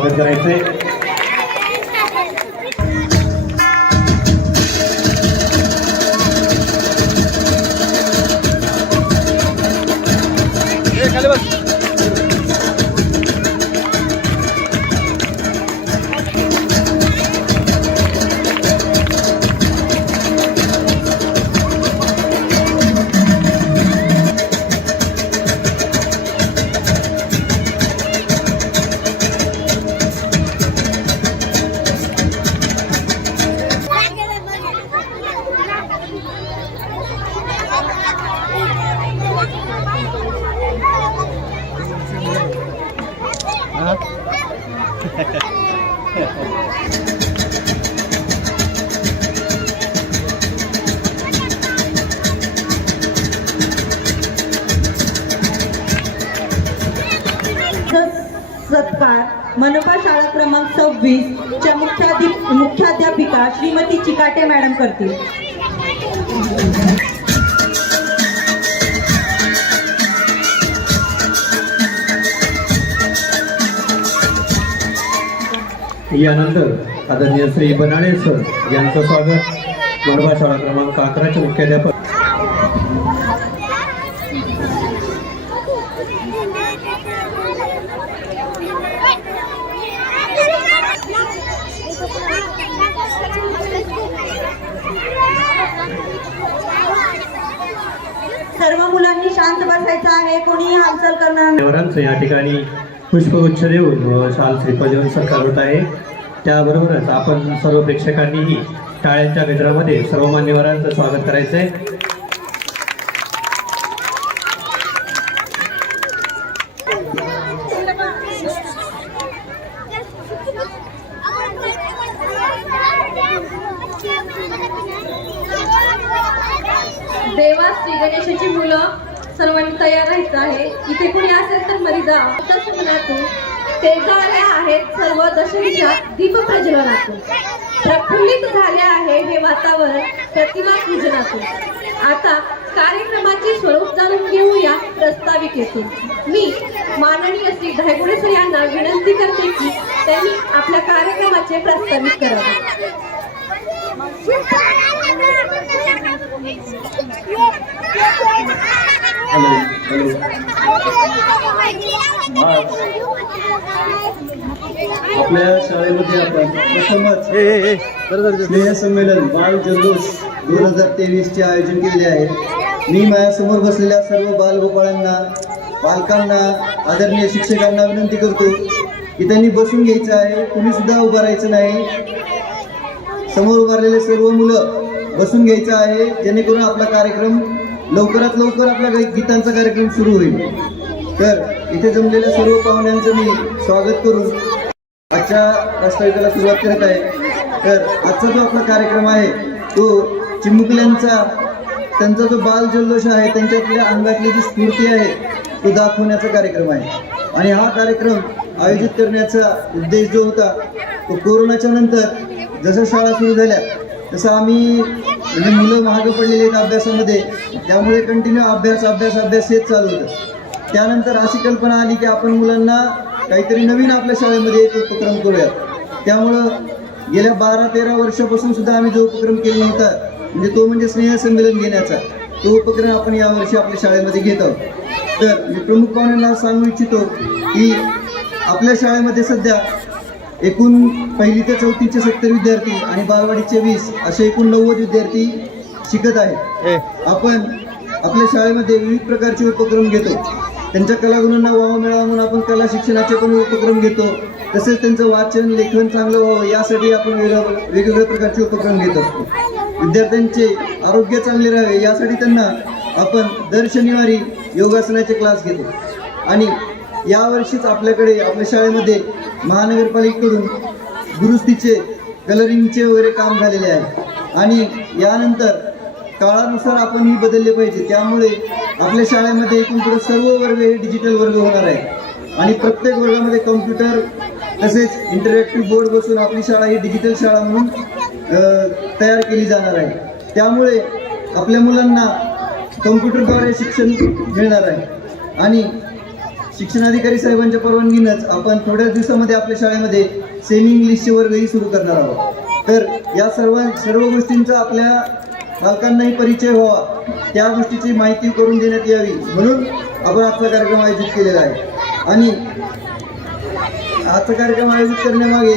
स्वागत करायचंय। सत्कार मनपा शाळा क्रमांक 26 च्या मुख्याध्यापिका श्रीमती चिकाटे मॅडम करतील। यानंतर आदरणीय श्री बनाळे सर यांचं स्वागत मनपा शाळा क्रमांक 11 चे मुख्याध्यापक सर्व मुलांनी शांत बसायचं आहे, कोणीही हालचाल करणार नाही। या ठिकाणी पुष्पगुच्छ देऊन शाल श्रीफळ देऊन सत्कार होत आहे। त्याबरोबरच आपण सर्व प्रेक्षकांनीही टाळ्यांच्या गजरामध्ये सर्व मान्यवरांचं स्वागत करायचंय। देवा श्री गणेशाची मुलं सर्वांनी तयार राहायचं आहे। इथे कोणी असेल तर मध्ये जा। दशमनातून ते झाले आहेत सर्व दशमीच्या दीप प्रज्वलनातून प्रफुल्लित झाले आहे हे वातावरण प्रतिमा पूजनातून। आता कार्यक्रमाचे स्वरूप जाणून घेऊया प्रस्ताविकेतून। मी माननीय श्री धायगुडे सर यांना विनंती करते की त्यांनी आपल्या कार्यक्रमाचे प्रस्तावित करावे। आपल्या शाळेमध्ये आपण प्रथमच स्नेह संमेलन बाल जल्लोष 2023 चे आयोजन केले आहे। मी माझ्यासमोर बसलेल्या सर्व बालगोपाळांना, पालकांना, आदरणीय शिक्षकांना विनंती करतो की त्यांनी बसून घ्यायचं आहे, कुणी सुद्धा उभं राहायचं नाही। समोर उभारलेले सर्व मुलं बसून घ्यायचं आहे, जेणेकरून आपला कार्यक्रम लवकरात लवकर आपल्या गीतांचा कार्यक्रम सुरू होईल। तर इथे जमलेल्या सर्व पाहुण्यांचं मी स्वागत करून आजच्या प्रास्ताविकेला सुरुवात करत आहे। तर आजचा जो आपला कार्यक्रम आहे तो चिमुकल्यांचा, त्यांचा जो बाल जल्लोष आहे, त्यांच्यातल्या अंगातली जी स्फूर्ती आहे तो दाखवण्याचा कार्यक्रम आहे। आणि हा कार्यक्रम आयोजित करण्याचा उद्देश जो होता तो कोरोनाच्या नंतर जसं शाळा सुरू झाल्या तसं आम्ही म्हणजे मुलं मागं पडलेले आहेत अभ्यासामध्ये, त्यामुळे कंटिन्यू अभ्यास हेच चालू होतं। त्यानंतर अशी कल्पना आली की आपण मुलांना काहीतरी नवीन आपल्या शाळेमध्ये एक उपक्रम करूयात। त्यामुळं गेल्या 12-13 वर्षापासून सुद्धा आम्ही जो उपक्रम केला होता म्हणजे स्नेह संमेलन घेण्याचा, तो उपक्रम आपण यावर्षी आपल्या शाळेमध्ये घेत आहोत। तर मी प्रमुख पाहुण्यांना सांगू इच्छितो की आपल्या शाळेमध्ये सध्या एकूण 1ली ते 4थीचे 70 विद्यार्थी आणि बालवाडीचे 20 असे एकूण 90 विद्यार्थी शिकत आहेत। आपण आपल्या शाळेमध्ये विविध प्रकारचे उपक्रम घेतो। त्यांच्या कलागुणांना वाव मिळावा म्हणून आपण कला शिक्षणाचे पण उपक्रम घेतो। तसेच त्यांचं वाचन लेखन चांगलं व्हावं यासाठी आपण वेगवेगळ्या प्रकारचे उपक्रम घेत असतो। विद्यार्थ्यांचे आरोग्य चांगले राहावे यासाठी त्यांना आपण दर शनिवारी योगासनाचे क्लास घेतो। आणि यावर्षीच आपल्याकडे आपल्या शाळेमध्ये महानगरपालिकेकडून दुरुस्तीचे कलरिंगचे वगैरे काम झालेले आहे। आणि यानंतर काळानुसार आपण ही बदलले पाहिजे। त्यामुळे आपल्या शाळेमध्ये एकूण पुढे सर्व वर्ग हे डिजिटल वर्ग होणार आहे आणि प्रत्येक वर्गामध्ये कॉम्प्युटर तसेच इंटरॅक्टिव्ह बोर्ड बसून आपली शाळा ही डिजिटल शाळा म्हणून तयार केली जाणार आहे। त्यामुळे आपल्या मुलांना कॉम्प्युटरद्वारे शिक्षण मिळणार आहे आणि शिक्षणाधिकारी साहेबांच्या परवानगीनंच आपण थोड्या दिवसामध्ये आपल्या शाळेमध्ये सेमी इंग्लिशचे वर्गही सुरू करणार आहोत. तर या सर्व गोष्टींचा आपल्या पालकांनाही परिचय व्हावा, त्या गोष्टीची माहिती करून देण्यात यावी म्हणून आपण आजचा कार्यक्रम आयोजित केलेला आहे. आणि आजचा कार्यक्रम आयोजित करण्यामागे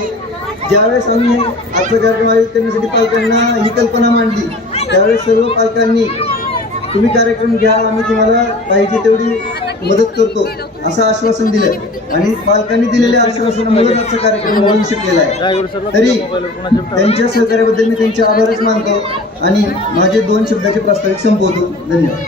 ज्यावेळेस आम्ही आजचा कार्यक्रम आयोजित करण्यासाठी पालकांना ही कल्पना मांडली त्यावेळेस सर्व पालकांनी तुम्ही कार्यक्रम घ्या, आम्ही तुम्हाला पाहिजे तेवढी मदत करतो असं आश्वासन दिलं आणि पालकांनी दिलेल्या आश्वासनामुळे आजचा कार्यक्रम होऊ शकलेला आहे. तरी त्यांच्या सहकार्याबद्दल मी त्यांचे आभारच मानतो आणि माझे 2 शब्दाचे प्रास्ताविक संपवतो. धन्यवाद.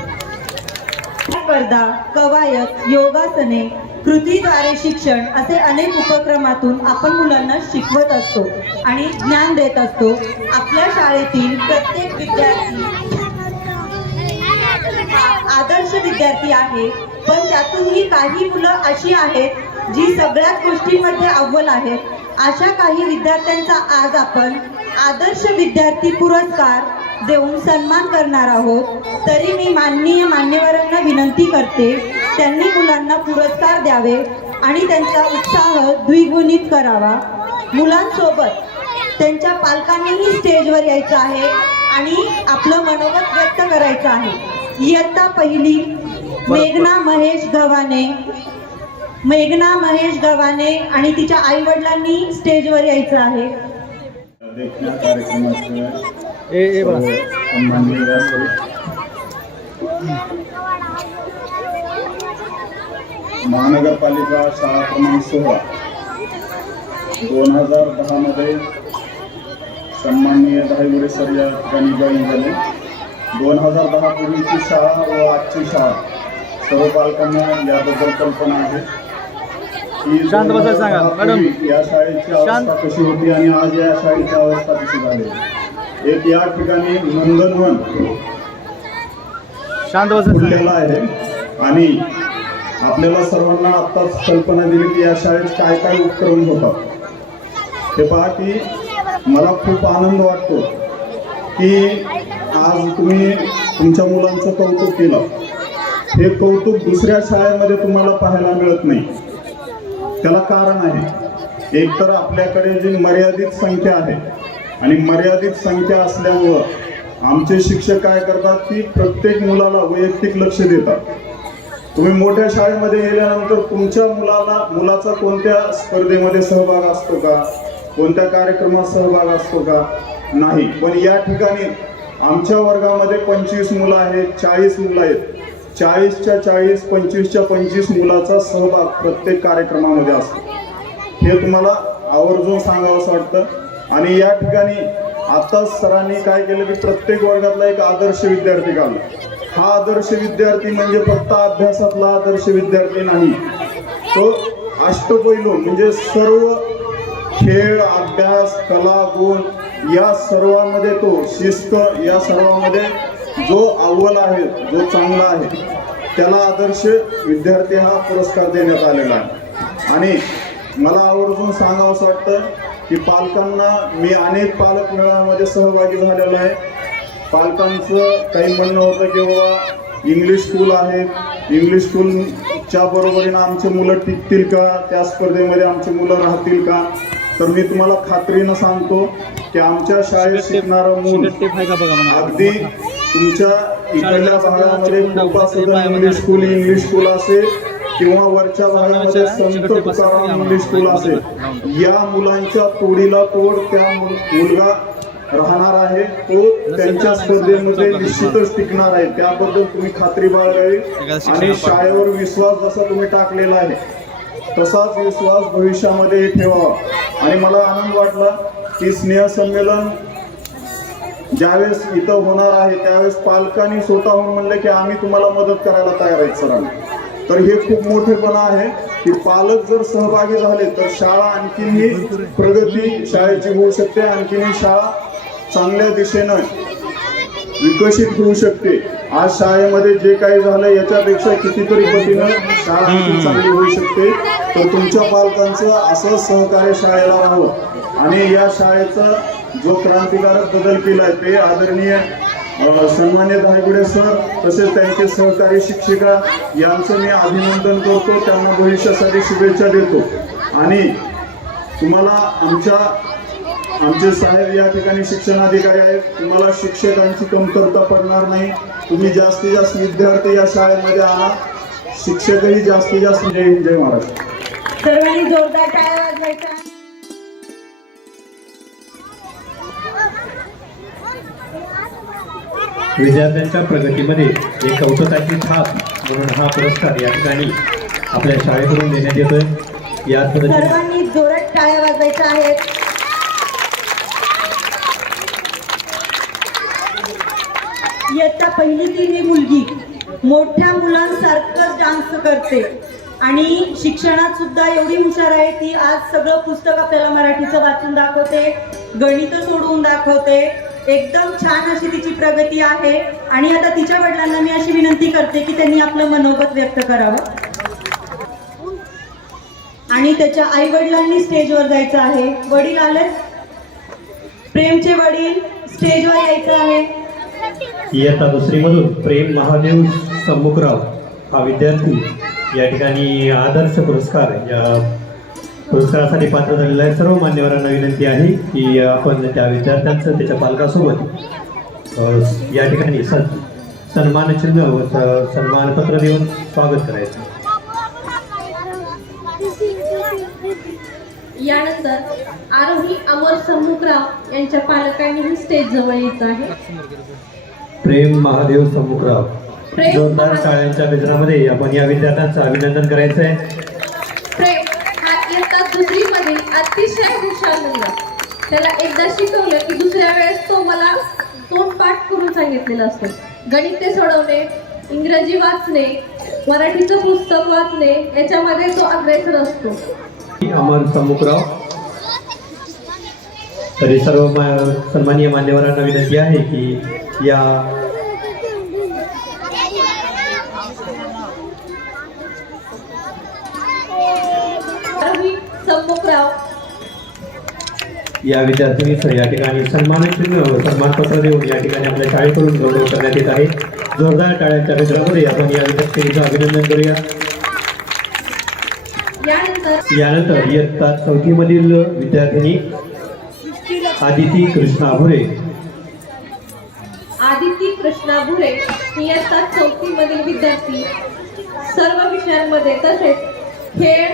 स्पर्धा, कवायत, योगासने, कृतीद्वारे शिक्षण असे अनेक उपक्रमातून आपण मुलांना शिकवत असतो आणि ज्ञान देत असतो. आपल्या शाळेतील प्रत्येक विद्यार्थी आदर्श विद्यार्थी आहे, पण त्यातूनही काही मुलं अशी आहेत जी सगळ्याच गोष्टींमध्ये अव्वल आहेत. अशा काही विद्यार्थ्यांचा आज आपण आदर्श विद्यार्थी पुरस्कार देऊन सन्मान करणार आहोत. तरी मी माननीय मान्यवरांना विनंती करते त्यांनी मुलांना पुरस्कार द्यावे आणि त्यांचा उत्साह द्विगुणित करावा. मुलांसोबत त्यांच्या पालकांनीही स्टेजवर यायचं आहे आणि आपलं मनोगत व्यक्त करायचं आहे. इयत्ता पहिली मेघना महेश गव्हाणे आणि तिच्या आई वडिलांनी स्टेजवर यायचं आहे. देखण्या कार्यक्रमाचं सन्माननीय व्यासपीठ महानगरपालिका शाळा क्रमांक 16 2010 मध्ये सन्माननीय दहावीरे सर या ठिकाणी जॉईन झाले. 2010 पूर्वीची शाळा व आजची शाळा सर्व पालकांना याबद्दल कल्पना आहे की 2010 या शाळेची अवस्था कशी होती आणि आज या शाळेची अवस्था कशी झाली. एक या ठिकाणी नंदनवन फुललेला आहे आणि आपल्याला सर्वांना आत्ताच कल्पना दिली की या शाळेत काय काय उपक्रम होतात. हे पहा की मला खूप आनंद वाटतो की आज तुम्ही तुमच्या मुलांचं कौतुक केलं. हे कौतुक दुसऱ्या शाळेमध्ये तुम्हाला पाहायला मिळत नाही. त्याला कारण आहे, एक तर आपल्याकडे जी मर्यादित संख्या आहे आणि मर्यादित संख्या असल्यामुळं आमचे शिक्षक काय करतात की प्रत्येक मुलाला वैयक्तिक लक्ष देतात. तुम्ही मोठ्या शाळेमध्ये गेल्यानंतर तुमच्या मुलाचा कोणत्या स्पर्धेमध्ये सहभाग असतो का, कोणत्या कार्यक्रमात सहभाग असतो का, नाही. पण या ठिकाणी आमच्या वर्गामध्ये 25 मुलं आहेत, 40 मुलं आहेत. 40च्या 40, 25च्या 25 मुलाचा सहभाग प्रत्येक कार्यक्रमामध्ये असतो. हे तुम्हाला आवर्जून सांगावं असं वाटतं. आणि या ठिकाणी आताच सरांनी काय केलं की प्रत्येक वर्गातला एक आदर्श विद्यार्थी काढला. हा आदर्श विद्यार्थी म्हणजे फक्त अभ्यासातला आदर्श विद्यार्थी नाही, तो अष्टपैलू म्हणजे सर्व खेळ, अभ्यास, कला, गुण या सर्वांमध्ये, तो शिस्त या सर्वांमध्ये जो अव्वल आहे, जो चांगला आहे, त्याला आदर्श विद्यार्थी हा पुरस्कार देण्यात आलेला आहे. आणि मला आवर्जून सांगावं असं वाटतं की पालकांना, मी अनेक पालक मेळाव्यामध्ये सहभागी झालेलो आहे. पालकांचं काही म्हणणं होतं की बाबा इंग्लिश स्कूल आहे, इंग्लिश स्कूलच्या बरोबरीनं आमची मुलं टिकतील का, त्या स्पर्धेमध्ये आमची मुलं राहतील का. तर मी तुम्हाला खात्रीनं सांगतो की आमच्या शाळेत शिकणारं मूल अगदी तुमच्या इकडल्या भागामध्ये कृपासदन इंग्लिश स्कूल असेल किंवा वरच्या भागामध्ये संत तुकाराम इंग्लिश स्कूल असेल, या मुलांच्या तोडीला तोड त्या मुलगा राहणार आहे. तो त्यांच्या स्पर्धेमध्ये निश्चितच टिकणार आहे. त्याबद्दल तुम्ही खात्री बाळगावी आणि शाळेवर विश्वास जसा तुम्ही टाकलेला आहे तसाच विश्वास भविष्यामध्ये ठेवावा. आणि मला आनंद वाटला की स्नेहसंमेलन ज्यावेळेस इथं होणार आहे त्यावेळेस पालकांनी स्वतःहून म्हणलं की आम्ही तुम्हाला मदत करायला तयार आहेत सरांना. तर हे खूप मोठेपणा आहे की पालक जर सहभागी झाले तर शाळा आणखीनही प्रगती शाळेची होऊ शकते, आणखीनही शाळा चांगल्या दिशेनं विकसित होऊ शकते. आज शाळेमध्ये जे काही झालं याच्यापेक्षा कितीतरी पटीनं शाळा आणखी चांगली होऊ शकते. तर तुमच्या पालकांचं असं सहकार्य शाळेला राहावं आणि या शाळेचा जो क्रांतिकारक बदल केला आहे ते आदरणीय सन्मान्य धायगुडे सर तसेच त्यांचे सहकारी शिक्षिका यांचं मी अभिनंदन करतो, त्यांना भविष्यासाठी शुभेच्छा देतो. आणि तुम्हाला आमचे साहेब या ठिकाणी शिक्षणाधिकारी आहेत, तुम्हाला शिक्षकांची कमतरता पडणार नाही. तुम्ही जास्तीत जास्त विद्यार्थी या शाळेमध्ये आणा, शिक्षकही जास्तीत जास्त. जय हिंद, जय महाराष्ट्र. सर्वांनी जोरदार टाळ्या वाजवायच्या. विद्यार्थ्यांच्या प्रगतीमध्ये एक कौतुकाची छाप म्हणून हा पुरस्कार या ठिकाणी आपल्या शाळेकडून देण्यात येतोय. याच पद्धतीने सर्वांनी जोरात टाळ्या वाजवायच्या आहेत. इयत्ता पहिलीतील ही मुलगी मोठ्या मुलांसारखंच डान्स करते आणि शिक्षणात सुद्धा एवढी हुशार आहे. ती आज सगळं पुस्तक आपल्याला मराठीचं वाचून दाखवते, गणित सोडवून दाखवते. एकदम छान अशी तिची प्रगती आहे. आणि आता तिच्या वडिलांना मी अशी विनंती करते की त्यांनी आपलं मनोगत व्यक्त करावं आणि त्याच्या आई वडिलांनी स्टेजवर जायचं आहे. वडील आले, प्रेमचे वडील स्टेजवर यायचं आहे. इयत्ता दुसरीमधून प्रेम महादेव सम्मुखराव हा विद्यार्थी या ठिकाणी आदर्श पुरस्कार या पुरस्कारासाठी पात्र झालेला आहे. सर्व मान्यवरांना विनंती आहे की आपण त्या विद्यार्थ्यांचं त्याच्या पालकासोबत या ठिकाणी सन्मानचिन्ह व सन्मानपत्र देऊन स्वागत करायचं. यानंतर आरोही अमर सम्मुखराव यांच्या पालकांनीही स्टेज जवळ यायचं आहे. प्रेम महादेव सम्मुखराव, प्रेम जोरदार महादेव. शाळांच्या गजरामध्ये आपण या विद्यार्थ्यांचं अभिनंदन करायचं आहे. प्रेम हा इयत्ता दुसरीमधील अतिशय हुशार मुलगा. त्याला एकदा शिकवलं की दुसऱ्या वेळेस तो मला तोंडपाठ करून सांगितलेलं असतं. गणिते सोडवणे, इंग्रजी वाचणे, मराठीचं पुस्तक वाचणे याच्यामध्ये तो अग्रेसर असतो. अमर सम्मुखराव, तरी सर्व सन्माननीय मान्यवरांना विनंती आहे की या आरोही सम्मुखराव या विद्यार्थिनीचं या ठिकाणी सन्मानचिन्ह व सन्मानपत्र देऊन या ठिकाणी आपल्या शाळेकडून गौरव करण्यात येत आहे. जोरदार टाळ्यांच्या गजरामध्ये आपण या विद्यार्थिनीचं अभिनंदन करूया. यानंतर इयत्ता चौथीमधील विद्यार्थिनी आदिती कृष्णा भुरे. आदिती कृष्णा भुरे ही इयत्ता चौथीमधील विद्यार्थी सर्व विषयांमध्ये तसेच खेळ,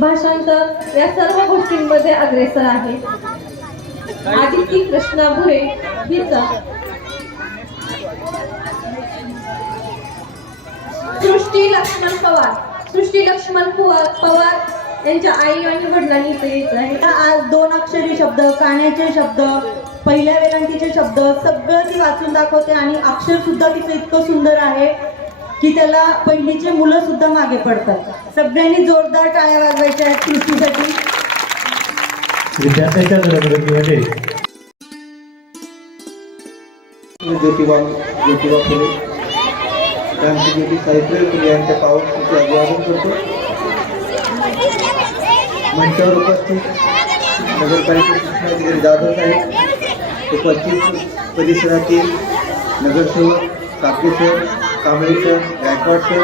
भाषांतर या सर्व गोष्टींमध्ये अग्रेसर आहे. आदिती कृष्णा भुरे हिचं सृष्टी लक्ष्मण पवार यांच्या आई आणि वडिलांनी इथे यायचं आहे. आज 2 अक्षरी शब्द, काण्याचे शब्द, पहिल्या वेलांटीचे शब्द सगळं ती वाचून दाखवते आणि अक्षर सुद्धा तिचं इतकं सुंदर आहे की त्याला पहिलीचे मुलं सुद्धा मागे पडतात. सगळ्यांनी जोरदार टाळ्या वाजवायच्या आहेत सृष्टीसाठी. विद्यार्थ्यांच्या प्रगतीमध्ये ज्योतिबा फुले क्रांतिज्योती सावित्रीबाई फुले यांच्या पावसाचे अभिवादन करतो. मंचावर उपस्थित नगरपालिका शिक्षणाधिकारी जाधव साहेब, उपस्थित परिसरातील नगरसेवक Sapke sir, Kamble sir, Gaikwad sir,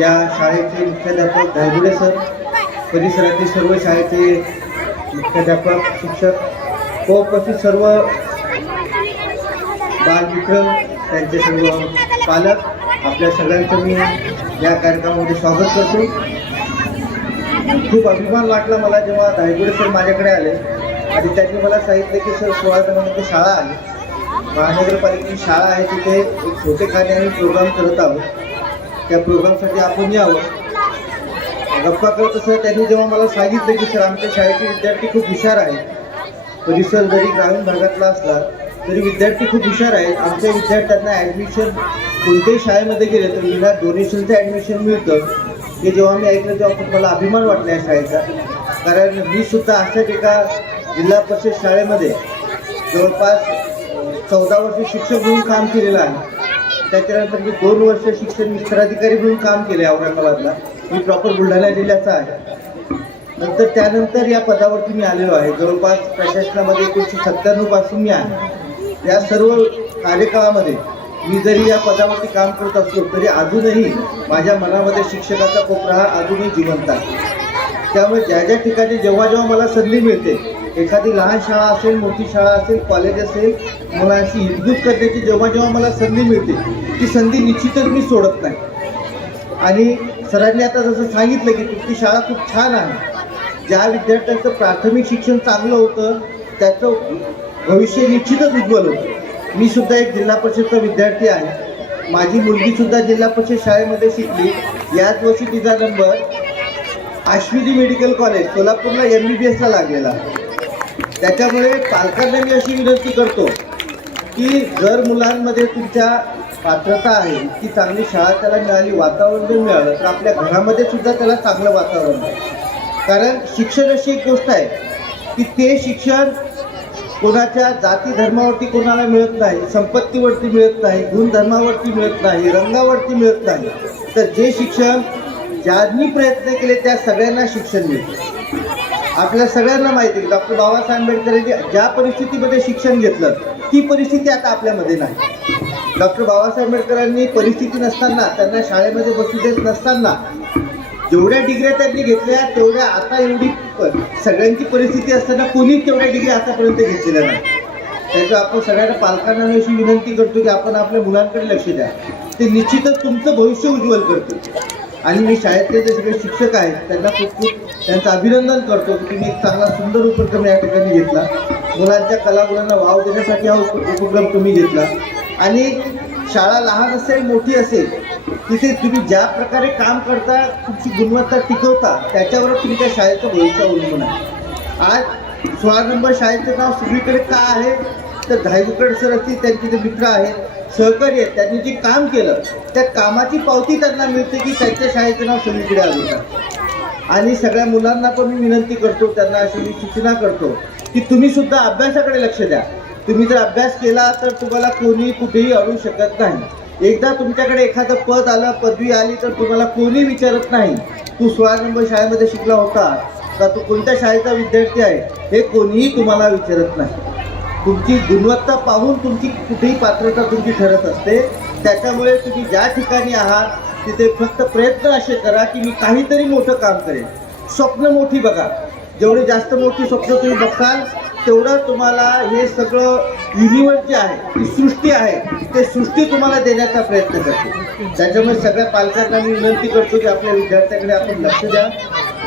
या शाळेचे मुख्याध्यापक धायगुडे सर, परिसरातील सर्व शाळेचे मुख्याध्यापक, शिक्षक व उपस्थित सर्व बालमित्र, त्यांचे सर्व पालक, आपल्या सगळ्यांचं मी या कार्यक्रमामध्ये स्वागत करतो. खूप अभिमान वाटला मला जेव्हा धायगुडे सर माझ्याकडे आले आणि त्यांनी मला सांगितलं की सर 16 क्रमांकाची शाळा आहे, महानगरपालिकेची शाळा आहे, तिथे एक छोटेखाने आम्ही प्रोग्राम करत आहोत, त्या प्रोग्रामसाठी आपण यावं. गप्पा करत असं त्यांनी जेव्हा मला सांगितलं की सर आमच्या शाळेचे विद्यार्थी खूप हुशार आहेत, परिसर जरी ग्रामीण भागातला असला तरी विद्यार्थी खूप हुशार आहेत, आमच्या विद्यार्थ्यांना ॲडमिशन कोणत्याही शाळेमध्ये गेले तर विना डोनेशनचं ॲडमिशन मिळतं. हे जेव्हा मी ऐकलं तेव्हा खूप मला अभिमान वाटला या शाळेचा. कारण मी सुद्धा अशाच एका जिल्हा परिषद शाळेमध्ये जवळपास 14 वर्ष शिक्षक म्हणून काम केलेलं आहे. त्याच्यानंतर मी 2 वर्ष शिक्षण विस्ताराधिकारी म्हणून काम केले औरंगाबादला. मी प्रॉपर बुलढाणा जिल्ह्याचा आहे. नंतर त्यानंतर या पदावरती मी आलेलो आहे. जवळपास प्रशासनामध्ये 1997 पासून मी आहे. या सर्व कार्यकाळामध्ये मी जरी या पदावरती काम करत असलो तरी अजूनही माझ्या मनामध्ये शिक्षकाचा कोपरा हा अजूनही जिवंत आहे. त्यामुळे ज्या ज्या ठिकाणी जेव्हा जेव्हा मला संधी मिळते, एखादी लहान शाळा असेल, मोठी शाळा असेल, कॉलेज असेल, मुलांशी हितगुज करण्याची जेव्हा जेव्हा मला संधी मिळते ती संधी निश्चितच मी सोडत नाही. आणि सरांनी आता जसं सांगितलं की तुमची शाळा खूप छान आहे. ज्या विद्यार्थ्यांचं प्राथमिक शिक्षण चांगलं होतं त्याचं भविष्य निश्चितच उज्ज्वल होतं. मी सुद्धा एक जिल्हा परिषदचा विद्यार्थी आहे. माझी मुलगीसुद्धा जिल्हा परिषद शाळेमध्ये शिकली. याच वर्षी तिचा नंबर आश्विनी मेडिकल कॉलेज सोलापूरला MBBSला लागलेला. त्याच्यामुळे पालकांना मी अशी विनंती करतो की जर मुलांमध्ये तुमच्या पात्रता आहे, की चांगली शाळा त्याला मिळाली, वातावरण जर मिळालं तर आपल्या घरामध्ये सुद्धा त्याला चांगलं वातावरण आहे. कारण शिक्षण अशी एक गोष्ट आहे की ते शिक्षण कोणाच्या जाती धर्मावरती कोणाला मिळत नाही, संपत्तीवरती मिळत नाही, गुणधर्मावरती मिळत नाही, रंगावरती मिळत नाही. तर जे शिक्षण ज्यांनी प्रयत्न केले त्या सगळ्यांना शिक्षण मिळतं. आपल्या सगळ्यांना माहिती आहे डॉक्टर बाबासाहेब आंबेडकरांनी ज्या परिस्थितीमध्ये शिक्षण घेतलं ती परिस्थिती आता आपल्यामध्ये नाही. डॉक्टर बाबासाहेब आंबेडकरांनी परिस्थिती नसताना, त्यांना शाळेमध्ये बसू देत नसताना जेवढ्या डिग्र्या त्यांनी घेतल्या तेवढ्या आता एवढी सगळ्यांची परिस्थिती असताना कोणीच तेवढ्या डिग्री आतापर्यंत घेतलेल्या नाही. त्याचं आपण सगळ्यांना पालकांना अशी विनंती करतो की आपण आपल्या मुलांकडे लक्ष द्या. ते निश्चितच तुमचं भविष्य उज्ज्वल करतील. आणि मी शाळेतले जे सगळे शिक्षक आहेत त्यांना खूप खूप त्यांचं अभिनंदन करतो की तुम्ही एक चांगला सुंदर उपक्रम या ठिकाणी घेतला. मुलांच्या कलागुणांना वाव देण्यासाठी हा उपक्रम तुम्ही घेतला. आणि शाळा लहान असेल मोठी असेल तिथे तुम्ही ज्या प्रकारे काम करता, तुमची गुणवत्ता टिकवता, त्याच्यावर तुमच्या शाळेचं भविष्य अवलंबून आहे. आज 16 नंबर शाळेचं नाव सगळीकडे का आहे तर धायगुडकर सर असतील, त्यांचे जे मित्र आहेत, सहकारी आहेत, त्यांनी जे काम केलं त्या कामाची पावती त्यांना मिळते की त्यांच्या शाळेचं नाव सगळीकडे आलं. आणि सगळ्या मुलांना पण मी विनंती करतो, त्यांना अशी मी सूचना करतो की तुम्ही सुद्धा अभ्यासाकडे लक्ष द्या. तुम्ही जर अभ्यास केला तर तुम्हाला कोणी कुठेही अडवू शकत नाही. एकदा तुमच्याकडे एखादं पद आलं, पदवी आली तर तुम्हाला कोणी विचारत नाही तू 16 नंबर शाळेमध्ये शिकला होता का, तू कोणत्या शाळेचा विद्यार्थी आहे, हे कोणीही तुम्हाला विचारत नाही. तुमची गुणवत्ता पाहून तुमची कुठेही पात्रता तुमची ठरत असते. त्याच्यामुळे तुम्ही ज्या ठिकाणी आहात तिथे फक्त प्रयत्न असे करा की मी काहीतरी मोठं काम करेन. स्वप्न मोठी बघा. जेवढी जास्त मोठी स्वप्न तुम्ही बघाल तेवढं तुम्हाला हे सगळं युनिवर्स जे आहे, ही सृष्टी आहे, ते सृष्टी तुम्हाला देण्याचा प्रयत्न करते. त्याच्यामुळे सगळ्या पालकांना मी विनंती करतो की आपल्या विद्यार्थ्यांकडे आपण लक्ष द्या.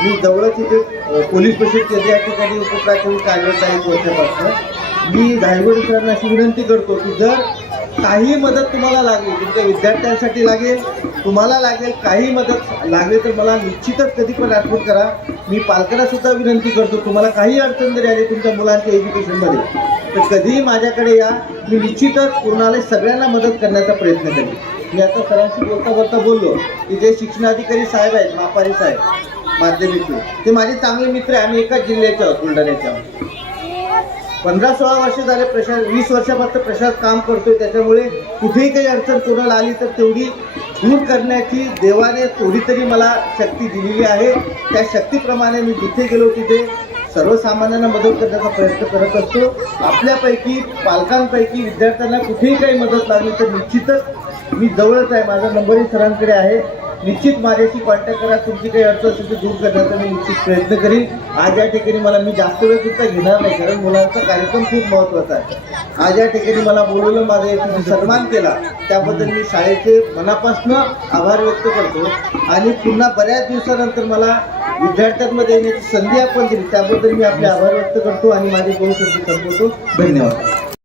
मी जवळच इथे पोलीस परिषद केंद्र या ठिकाणी उपप्राचार्य कार्यरत आहे 1 वर्षापासून. मी धायगुडे सरांना अशी विनंती करतो की जर काही मदत तुम्हाला लागली, तुमच्या विद्यार्थ्यांसाठी लागेल, तुम्हाला लागेल, काही मदत लागली तर मला निश्चितच कधी पण आठवण करा. मी पालकांना सुद्धा विनंती करतो, तुम्हाला काही अडचण जरी आली तुमच्या मुलांच्या एज्युकेशनमध्ये तर कधीही माझ्याकडे या. मी निश्चितच कोणाला सगळ्यांना मदत करण्याचा प्रयत्न करेन. मी आता सरांशी बोलता बोलता बोललो की जे शिक्षणाधिकारी साहेब आहेत, मापारी साहेब माध्यमिक, ते माझे चांगले मित्र आहे. आम्ही एकाच जिल्ह्याचे आहोत, बुलढाण्याचे आहोत. 15-16 वर्ष झाले 20 वर्षापासून प्रशासनात काम करतोय. त्याच्यामुळे कुठेही काही अडचण कोणाला आली तर तेवढी दूर करण्याची देवाने थोडी तरी मला शक्ती दिलेली आहे. त्या शक्तीप्रमाणे मी जिथे गेलो तिथे सर्वसामान्यांना मदत करण्याचा प्रयत्न करत असतो. आपल्यापैकी पालकांपैकी विद्यार्थ्यांना कुठेही काही मदत लागली तर निश्चितच मी जवळच आहे. माझा नंबरही सरांकडे आहे. निश्चित माझ्याशी कॉन्टॅक्ट करा. तुमची काही अडचण असेल तर दूर करण्याचा मी निश्चित प्रयत्न करीन. आज या ठिकाणी मी जास्त वेळ सुद्धा घेणार नाही कारण मुलांचा कार्यक्रम खूप महत्त्वाचा आहे. आज या ठिकाणी मला बोलवलं, माझा तुम्ही सन्मान केला त्याबद्दल मी शाळेचे मनापासून आभार व्यक्त करतो. आणि पुन्हा बऱ्याच दिवसानंतर मला विद्यार्थ्यांमध्ये येण्याची संधी आपण दिली त्याबद्दल मी आपले आभार व्यक्त करतो आणि माझे 2 शब्द संपवतो. धन्यवाद.